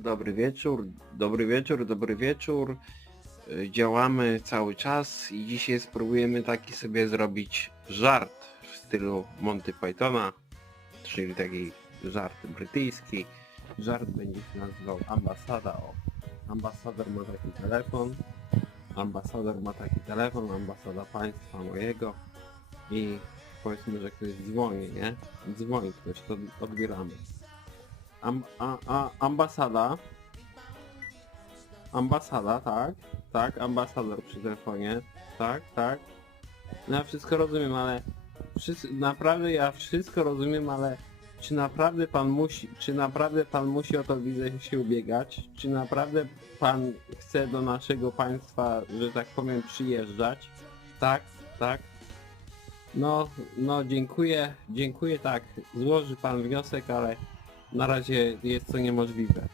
Dobry wieczór, dobry wieczór, dobry wieczór. Y, Działamy cały czas i dzisiaj spróbujemy taki sobie zrobić żart w stylu Monty Pythona, czyli taki żart brytyjski. Żart będzie się nazywał ambasada. O, ambasador ma taki telefon, ambasador ma taki telefon, ambasada państwa mojego i powiedzmy, że ktoś dzwoni, nie? Dzwoni ktoś, to odbieramy. Am, a, a, ambasada. Ambasada, tak. Tak, ambasador przy telefonie. Tak, tak. No ja wszystko rozumiem, ale... Wszyscy, naprawdę ja wszystko rozumiem, ale... Czy naprawdę pan musi, czy naprawdę pan musi o to widzę się ubiegać? Czy naprawdę pan chce do naszego państwa, że tak powiem, przyjeżdżać? Tak, tak. No, no dziękuję, dziękuję, tak. Złoży pan wniosek, ale na razie jest to niemożliwe.